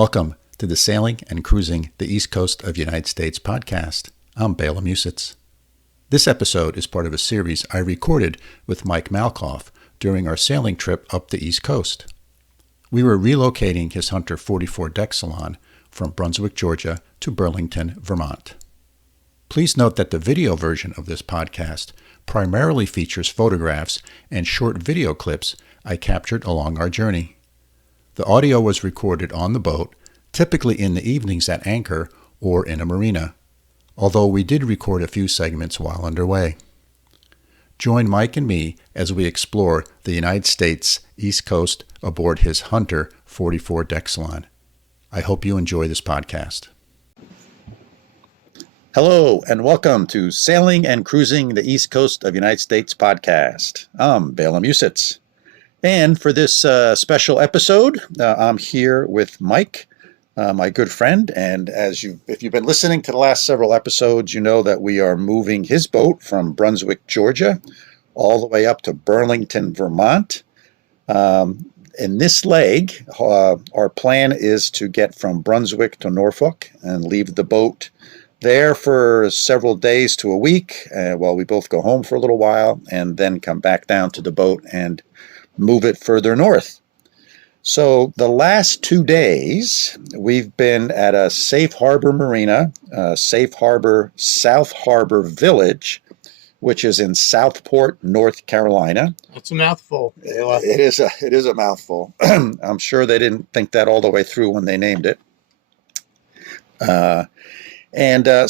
Welcome to the Sailing and Cruising the East Coast of the United States podcast. I'm Bela Musits. This episode is part of a series I recorded with Mike Malekoff during our sailing trip up the East Coast. We were relocating his Hunter 44 Deck Salon from Brunswick, Georgia to Burlington, Vermont. Please note that the video version of this podcast primarily features photographs and short video clips I captured along our journey. The audio was recorded on the boat, typically in the evenings at anchor or in a marina, although we did record a few segments while underway. Join Mike and me as we explore the United States East Coast aboard his Hunter 44 Deck Salon. I hope you enjoy this podcast. Hello, and welcome to Sailing and Cruising the East Coast of the United States podcast. I'm Bela Musits. And for this special episode, I'm here with Mike, my good friend. And if you've been listening to the last several episodes, you know that we are moving his boat from Brunswick, Georgia, all the way up to Burlington, Vermont. In this leg, our plan is to get from Brunswick to Norfolk and leave the boat there for several days to a week while we both go home for a little while, and then come back down to the boat and move it further north. So the last 2 days, we've been at a Safe Harbor Marina, Safe Harbor South Harbor Village, which is in Southport, North Carolina. That's a mouthful. It is a mouthful. I'm sure they didn't think that all the way through when they named it.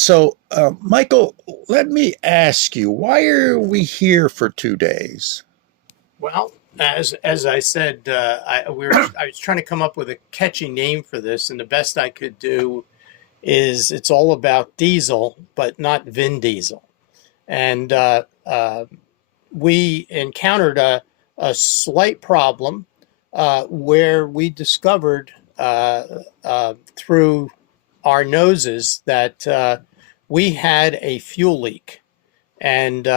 So, Michael, let me ask you, why are we here for 2 days? Well, as I said, I was trying to come up with a catchy name for this, and the best I could do is it's all about diesel, but not Vin Diesel. And we encountered a slight problem where we discovered through our noses that we had a fuel leak. And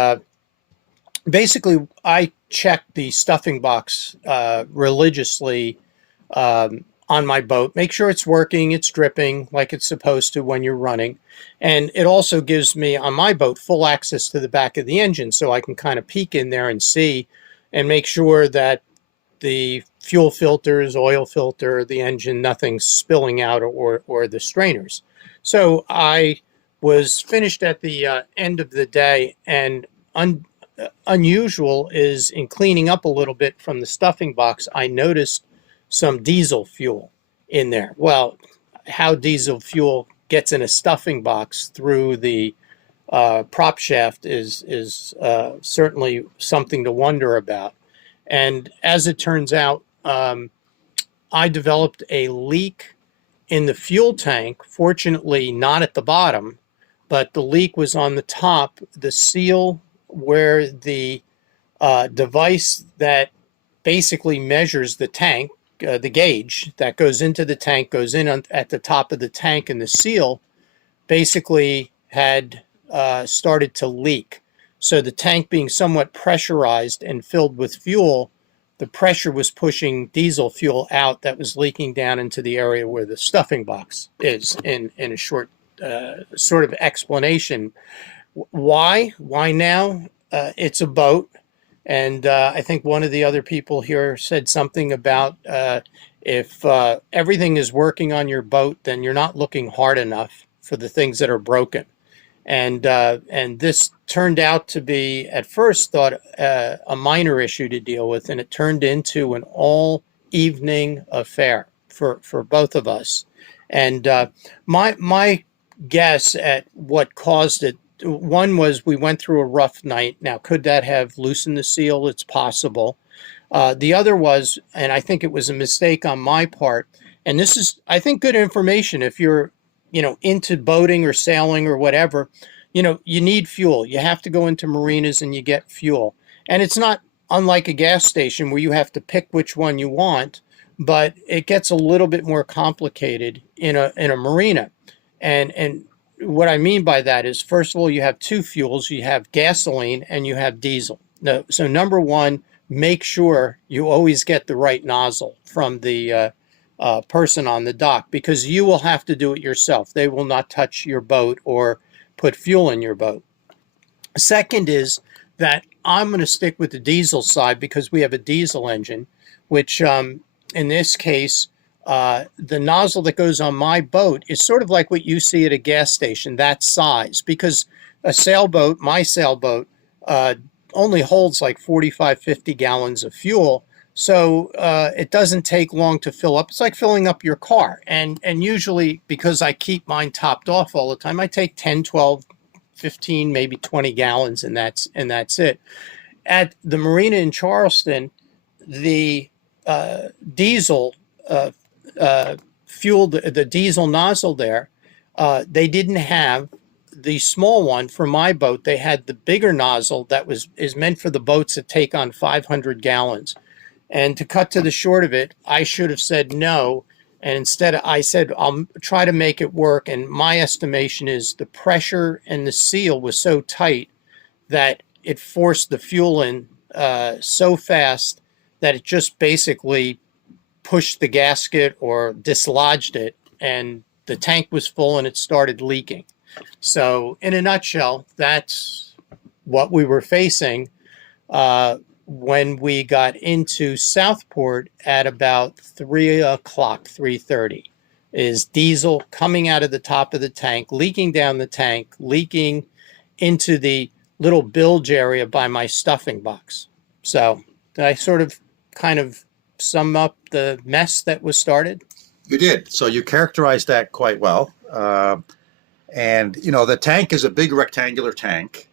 basically, I checked the stuffing box religiously on my boat, make sure it's working, it's dripping like it's supposed to when you're running. And it also gives me, on my boat, full access to the back of the engine, so I can kind of peek in there and see and make sure that the fuel filters, oil filter, the engine, nothing's spilling out or the strainers. So I was finished at the end of the day, and unusual is in cleaning up a little bit from the stuffing box, I noticed some diesel fuel in there. Well, how diesel fuel gets in a stuffing box through the prop shaft is certainly something to wonder about. And as it turns out, I developed a leak in the fuel tank, fortunately not at the bottom, but the leak was on the top, the seal where the device that basically measures the tank, the gauge that goes into the tank, goes in at the top of the tank, and the seal basically had started to leak. So the tank being somewhat pressurized and filled with fuel, the pressure was pushing diesel fuel out that was leaking down into the area where the stuffing box is, in a short sort of explanation. Why now? It's a boat. And I think one of the other people here said something about if everything is working on your boat, then you're not looking hard enough for the things that are broken. And this turned out to be, at first thought, a minor issue to deal with, and it turned into an all-evening affair for both of us. And my guess at what caused it, one was we went through a rough night. Now, could that have loosened the seal? It's possible. The other was, and I think it was a mistake on my part, and this is, I think, good information if you're into boating or sailing or whatever. You need fuel. You have to go into marinas and you get fuel. And it's not unlike a gas station where you have to pick which one you want, but it gets a little bit more complicated in a marina. And what I mean by that is, first of all, you have two fuels. You have gasoline and you have diesel. So number one, make sure you always get the right nozzle from the person on the dock, because you will have to do it yourself. They will not touch your boat or put fuel in your boat. Second is that I'm going to stick with the diesel side because we have a diesel engine, which in this case, the nozzle that goes on my boat is sort of like what you see at a gas station, that size, because a sailboat, my sailboat, only holds like 45, 50 gallons of fuel. So it doesn't take long to fill up. It's like filling up your car. And usually, because I keep mine topped off all the time, I take 10, 12, 15, maybe 20 gallons, and that's it. At the marina in Charleston, the diesel fuel, the diesel nozzle there, they didn't have the small one for my boat. They had the bigger nozzle that is meant for the boats that take on 500 gallons. And to cut to the short of it, I should have said no. And instead, I said, I'll try to make it work. And my estimation is the pressure and the seal was so tight that it forced the fuel in so fast that it just basically pushed the gasket or dislodged it. And the tank was full and it started leaking. So in a nutshell, that's what we were facing when we got into Southport at about 3 o'clock, 3:30, is diesel coming out of the top of the tank, leaking down the tank, leaking into the little bilge area by my stuffing box. So did I sort of kind of sum up the mess that was started? You did. So you characterized that quite well. And, you know, the tank is a big rectangular tank.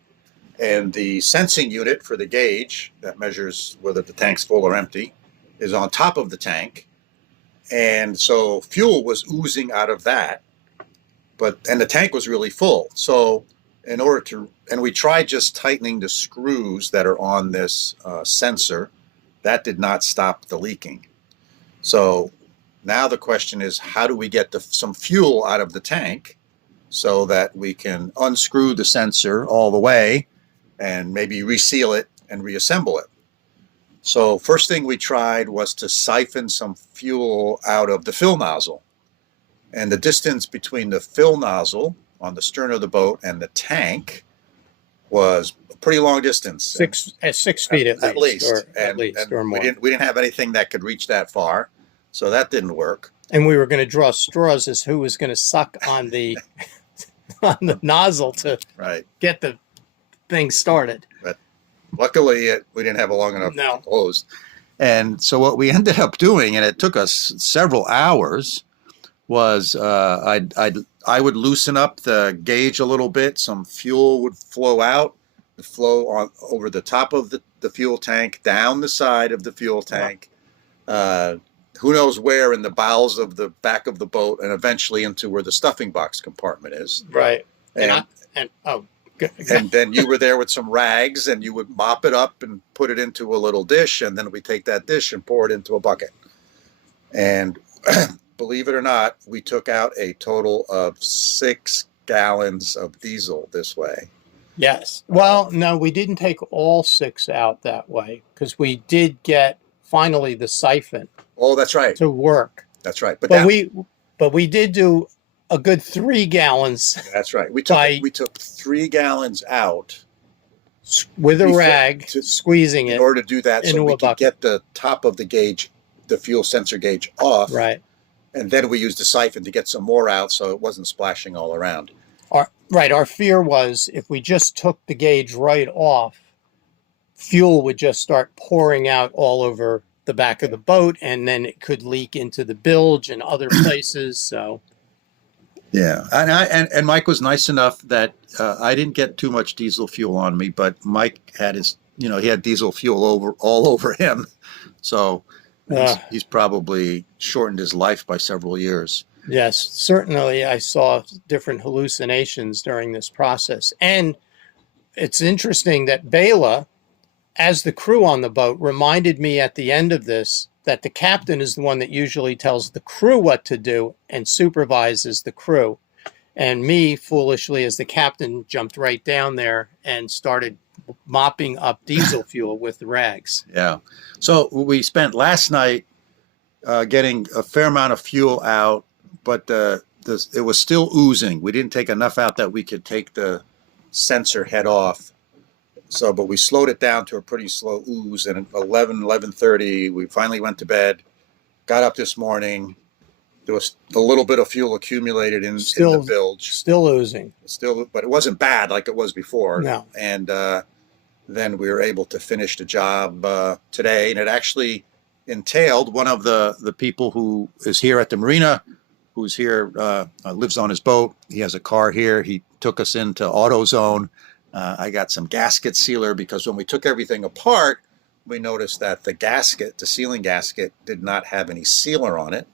And the sensing unit for the gauge that measures whether the tank's full or empty is on top of the tank. And so fuel was oozing out of that, and the tank was really full. So and we tried just tightening the screws that are on this sensor. That did not stop the leaking. So now the question is, how do we get some fuel out of the tank so that we can unscrew the sensor all the way and maybe reseal it and reassemble it? So first thing we tried was to siphon some fuel out of the fill nozzle. And the distance between the fill nozzle on the stern of the boat and the tank was a pretty long distance. 6 feet at least. Or more. We didn't have anything that could reach that far. So that didn't work. And we were going to draw straws as who was going to suck on the on the nozzle to get the thing started. But luckily, we didn't have a long enough hose. And so what we ended up doing, and it took us several hours, was I would loosen up the gauge a little bit. Some fuel would flow out, over the top of the fuel tank, down the side of the fuel tank. Who knows where in the bowels of the back of the boat, and eventually into where the stuffing box compartment is. Right. And then you were there with some rags, and you would mop it up and put it into a little dish, and then we take that dish and pour it into a bucket. And believe it or not, we took out a total of 6 gallons of diesel this way. Yes. Well, no, we didn't take all 6 out that way, because we did get finally the siphon. Oh, that's right. To work. That's right. But we did do a good 3 gallons. That's right. We took 3 gallons out with a rag, squeezing it in order to do that, so we could get the top of the gauge, the fuel sensor gauge, off. Right. And then we used a siphon to get some more out, so it wasn't splashing all around. Our fear was if we just took the gauge right off, fuel would just start pouring out all over the back of the boat, and then it could leak into the bilge and other places. So yeah, and Mike was nice enough that I didn't get too much diesel fuel on me, but Mike had he had diesel fuel all over him, so he's probably shortened his life by several years. Yes, certainly I saw different hallucinations during this process. And it's interesting that Bela, as the crew on the boat, reminded me at the end of this that the captain is the one that usually tells the crew what to do and supervises the crew. And me, foolishly, as the captain, jumped right down there and started mopping up diesel fuel with the rags. Yeah. So we spent last night getting a fair amount of fuel out, but it was still oozing. We didn't take enough out that we could take the sensor head off. So, but we slowed it down to a pretty slow ooze. And at 11:30, we finally went to bed, got up this morning. There was a little bit of fuel accumulated in the bilge. Still oozing. But it wasn't bad like it was before. No. And then we were able to finish the job today. And it actually entailed one of the people who is here at the marina, who's here, lives on his boat. He has a car here. He took us into AutoZone. I got some gasket sealer because when we took everything apart, we noticed that the sealing gasket, did not have any sealer on it.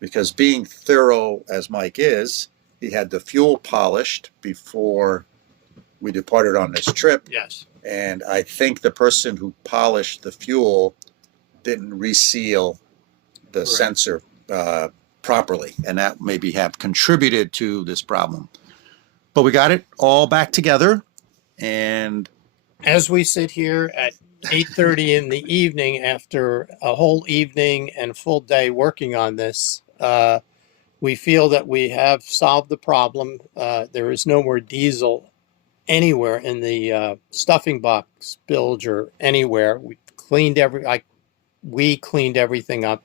Because being thorough as Mike is, he had the fuel polished before we departed on this trip. Yes. And I think the person who polished the fuel didn't reseal the sensor properly, and that maybe have contributed to this problem. But we got it all back together, and as we sit here at 8:30 in the evening after a whole evening and full day working on this, we feel that we have solved the problem. There is no more diesel anywhere in the stuffing box bilge or anywhere. We cleaned everything up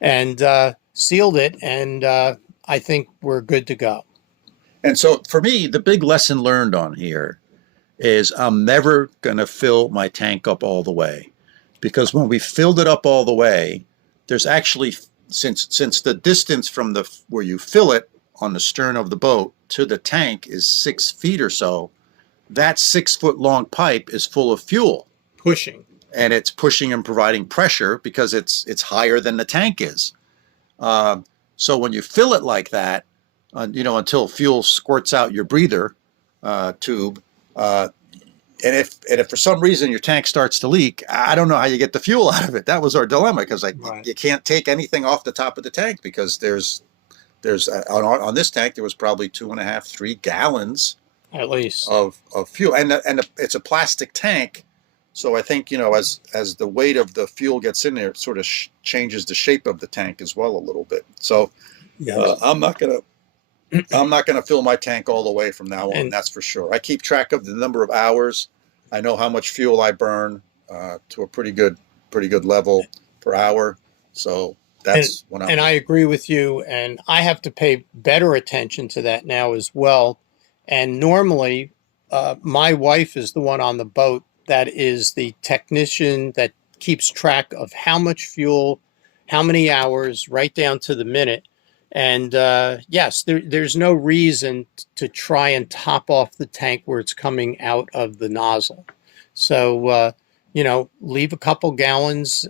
and sealed it, and I think we're good to go. And so for me, the big lesson learned on here is I'm never going to fill my tank up all the way, because when we filled it up all the way, there's actually, since the distance from where you fill it on the stern of the boat to the tank is 6 feet or so, that 6-foot long pipe is full of fuel. Pushing. And it's pushing and providing pressure because it's higher than the tank is. So when you fill it like that, until fuel squirts out your breather tube, and if for some reason your tank starts to leak, I don't know how you get the fuel out of it. That was our dilemma, because you can't take anything off the top of the tank, because there's on this tank there was probably 2.5, 3 gallons at least of fuel, and it's a plastic tank. So I think, as the weight of the fuel gets in there, it sort of changes the shape of the tank as well a little bit. So I'm not gonna fill my tank all the way from now on. That's for sure. I keep track of the number of hours. I know how much fuel I burn to a pretty good level per hour. So that's when I'm. And I agree with you. And I have to pay better attention to that now as well. And normally, my wife is the one on the boat that is the technician that keeps track of how much fuel, how many hours, right down to the minute. And yes, there's no reason to try and top off the tank where it's coming out of the nozzle. So, leave a couple gallons,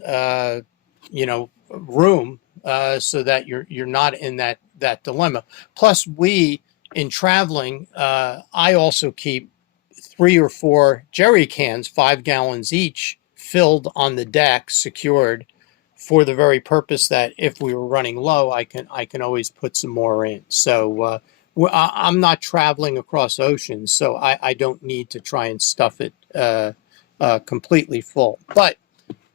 room so that you're not in that dilemma. Plus, in traveling, I also keep 3 or 4 jerry cans, 5 gallons each, filled on the deck, secured, for the very purpose that if we were running low, I can always put some more in. So I'm not traveling across oceans, so I don't need to try and stuff it completely full. But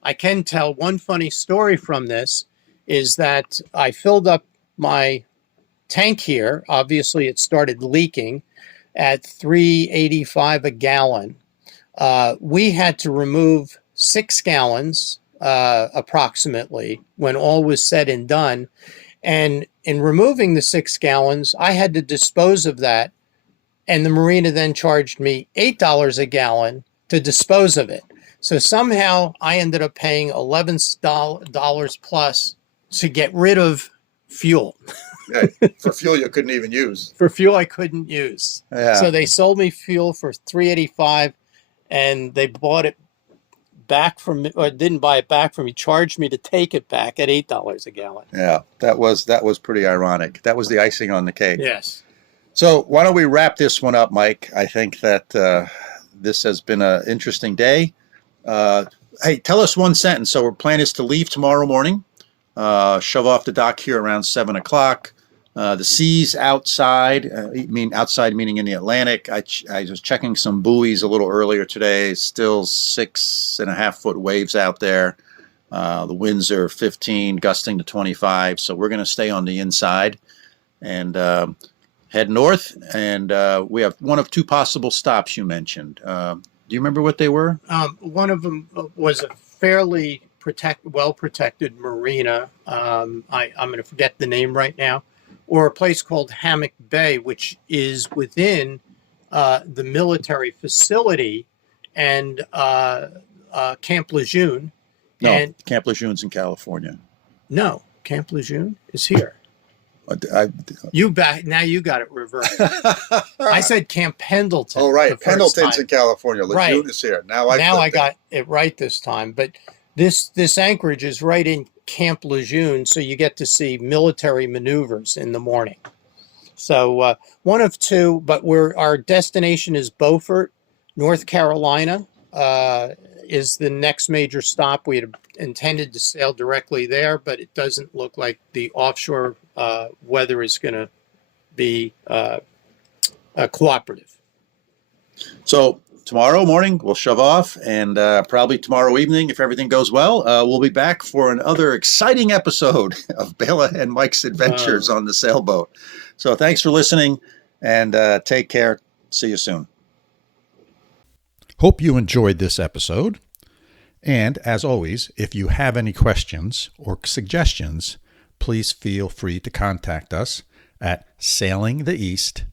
I can tell one funny story from this is that I filled up my tank here. Obviously, it started leaking at 385 a gallon. We had to remove 6 gallons approximately when all was said and done. And in removing the 6 gallons, I had to dispose of that. And the marina then charged me $8 a gallon to dispose of it. So somehow I ended up paying $11 plus to get rid of fuel. For fuel you couldn't even use. For fuel I couldn't use. Yeah. So they sold me fuel for $3.85, and they bought it back from me, or didn't buy it back from me, charged me to take it back at $8 a gallon. Yeah, that was pretty ironic. That was the icing on the cake. Yes. So why don't we wrap this one up, Mike? I think that this has been an interesting day. Hey, tell us one sentence. So our plan is to leave tomorrow morning, shove off the dock here around 7 o'clock. The seas outside, outside meaning in the Atlantic. I was checking some buoys a little earlier today. Still 6.5 foot waves out there. The winds are 15, gusting to 25. So we're going to stay on the inside and head north. And we have one of two possible stops you mentioned. Do you remember what they were? One of them was a fairly well-protected marina. I'm going to forget the name right now, or a place called Hammock Bay, which is within the military facility, and Camp Lejeune. No, And Camp Lejeune's in California. no, Camp Lejeune is here. I You now you got it reversed. I said Camp Pendleton. Oh, right. the first Pendleton's time. in California. Lejeune Right. is here. Now I got it right this time. But this anchorage is right in Camp Lejeune, so you get to see military maneuvers in the morning. So one of two, but our destination is Beaufort, North Carolina. Is the next major stop. We had intended to sail directly there, but it doesn't look like the offshore weather is going to be cooperative. So tomorrow morning we'll shove off, and probably tomorrow evening, if everything goes well, we'll be back for another exciting episode of Bela and Mike's adventures on the sailboat. So thanks for listening, and take care. See you soon. Hope you enjoyed this episode. And as always, if you have any questions or suggestions, please feel free to contact us at sailingtheeast,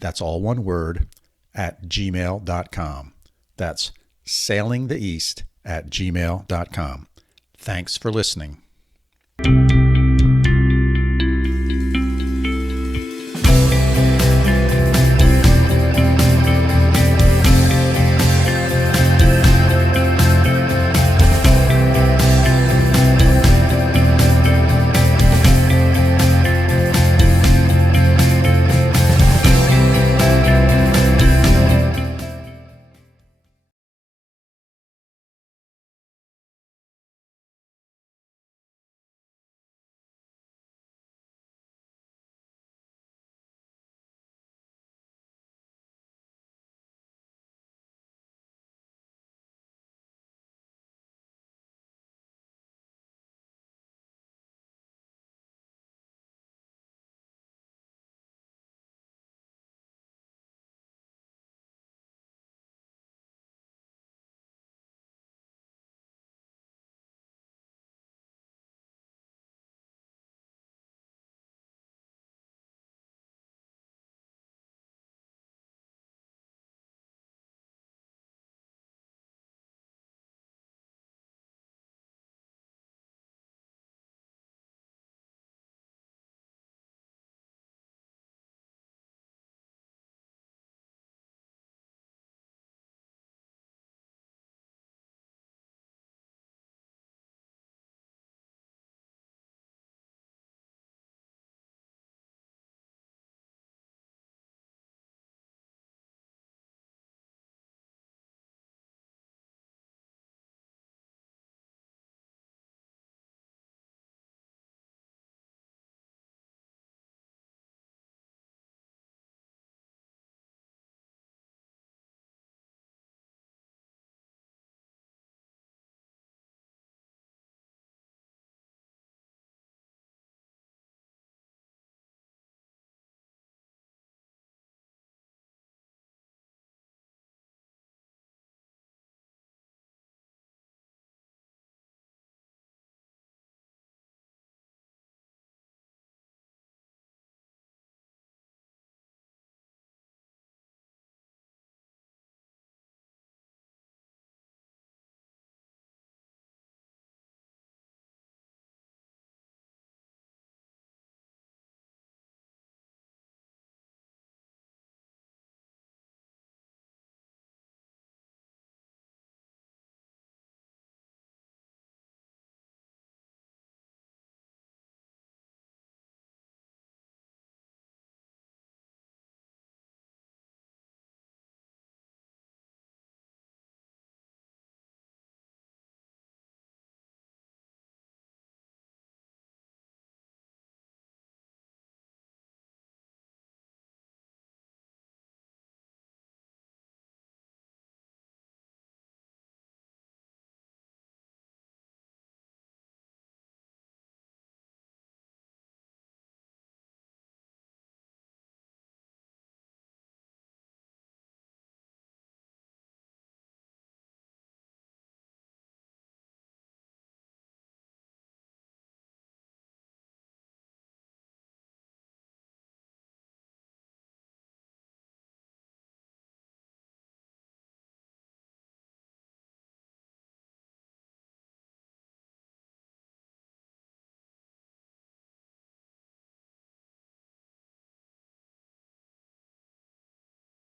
that's all one word, at gmail.com. That's sailingtheeast at gmail.com. Thanks for listening.